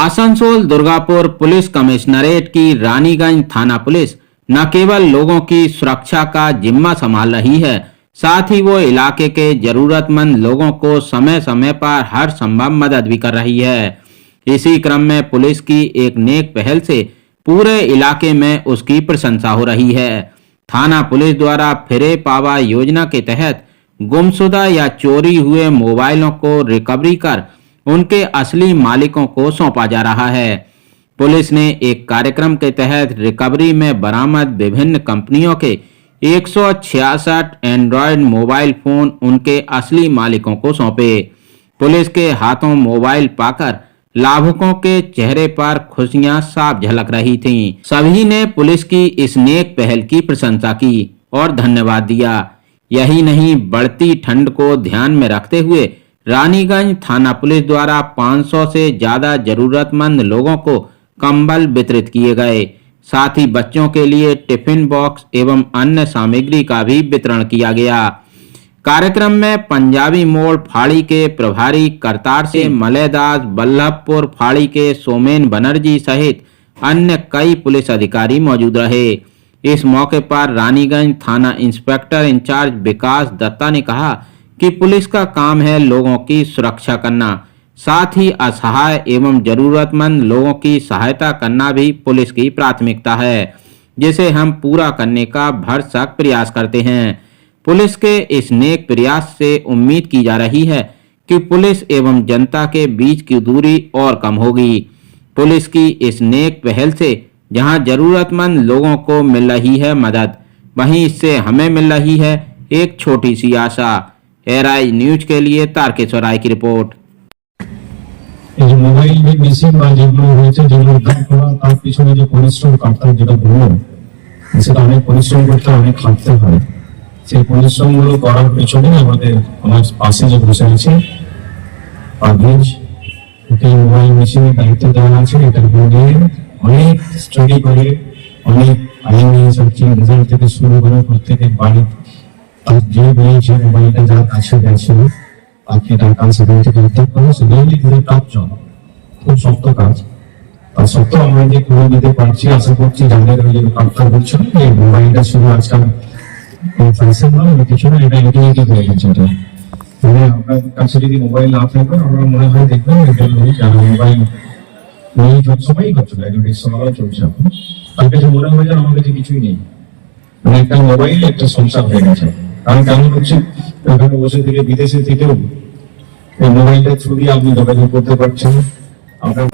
Asansol Durgapur police commissionerate की रानीगंज थाना police न केवल लोगों की सुरक्षा का जिम्मा संभाल रही है, साथ ही वो इलाके के जरूरतमंद लोगों को समय समय पर हर संभव मदद भी कर रही है। इसी क्रम में पुलिस की एक नेक पहल से पूरे इलाके में उसकी प्रशंसा हो रही है। थाना पुलिस द्वारा फिरे पावा योजना के तहत गुमशुदा या चोरी हुए मोबाइलों को रिकवरी कर उनके असली मालिकों को सौंपा जा रहा है। पुलिस ने एक कार्यक्रम के तहत रिकवरी में बरामद विभिन्न कंपनियों के 166 एंड्रॉयड मोबाइल फोन उनके असली मालिकों को सौंपे। पुलिस के हाथों मोबाइल पाकर लाभुकों के चेहरे पर खुशियां साफ झलक रही थीं। सभी ने पुलिस की इस नेक पहल की प्रशंसा की और धन्यवाद दिया। यही नहीं, बढ़ती ठंड को ध्यान में रखते हुए रानीगंज थाना पुलिस द्वारा 500 से ज्यादा जरूरतमंद लोगों को कंबल वितरित किए गए। साथ ही बच्चों के लिए टिफिन बॉक्स एवं अन्य सामग्री का भी वितरण किया गया। कार्यक्रम में पंजाबी मोड़ फाड़ी के प्रभारी करतार सिंह, मलेदास, बल्लभपुर फाड़ी के सोमेन बनर्जी सहित अन्य कई पुलिस अधिकारी मौजूद रहे। इस मौके पर रानीगंज थाना इंस्पेक्टर इंचार्ज विकास दत्ता ने कहा कि पुलिस का काम है लोगों की सुरक्षा करना, साथ ही असहाय एवं जरूरतमंद लोगों की सहायता करना भी पुलिस की प्राथमिकता है, जिसे हम पूरा करने का भरसक प्रयास करते हैं। पुलिस के इस नेक प्रयास से उम्मीद की जा रही है कि पुलिस एवं जनता के बीच की दूरी और कम होगी। पुलिस की इस नेक पहल से जहां जरूरतमंद लोगों को मिल रही है मदद, वहीं इससे हमें मिल रही है एक छोटी सी आशा। एआरआई न्यूज के लिए तारकेश्वर राय की रिपोर्ट। মোবাইল যে মেশিন বা যেগুলো হয়েছে, যেগুলো উদ্ধার করা, তার পিছনে যে পরিশ্রম করতে হয়, যেটা বললাম, সেটা অনেক পরিশ্রম করতে অনেক খাটতে হয়। সেই পরিশ্রমগুলো করার পেছনে আমার পাশে যে বসে আছে পারভেজ, ওকে মোবাইল মেশিনের দায়িত্ব দেওয়া আছে। এটার মধ্যে অনেক স্টাডি করে, অনেক আইনি সার্চিং রেজাল্ট থেকে শুরু করে প্রত্যেকের বাড়ি তার যে বলেছে মোবাইলটা যার কাছে গেছে তাকে টাকা সেখান থেকে উদ্ধার করা, সেগুলি খুবই টাফ জব, খুব শক্ত কাজ। তার সত্ত্বেও আমরা যে করে দিতে পারছি, আশা করছি যাদের ওই যে কাজটা করছেন, এই মোবাইলটা শুধু আজকাল ফ্যাশন নয়, কিছু না, এটা ইউটিলিটি হয়ে গেছে। এটা মানে আপনার কাছে যদি মোবাইল না থাকবে, আমরা মনে হয় দেখবেন যারা মোবাইল নেই সবাই করছে, সবাই চলছে, তার কাছে মনে হয় যে আমার কাছে কিছুই নেই। মানে একটা মোবাইল একটা সংসার হয়ে গেছে। কারণ কেমন হচ্ছে, ওখানে বসে থেকে বিদেশে থেকেও এই মোবাইলটা থ্রু দিয়ে আপনি যোগাযোগ করতে পারছেন। আপনার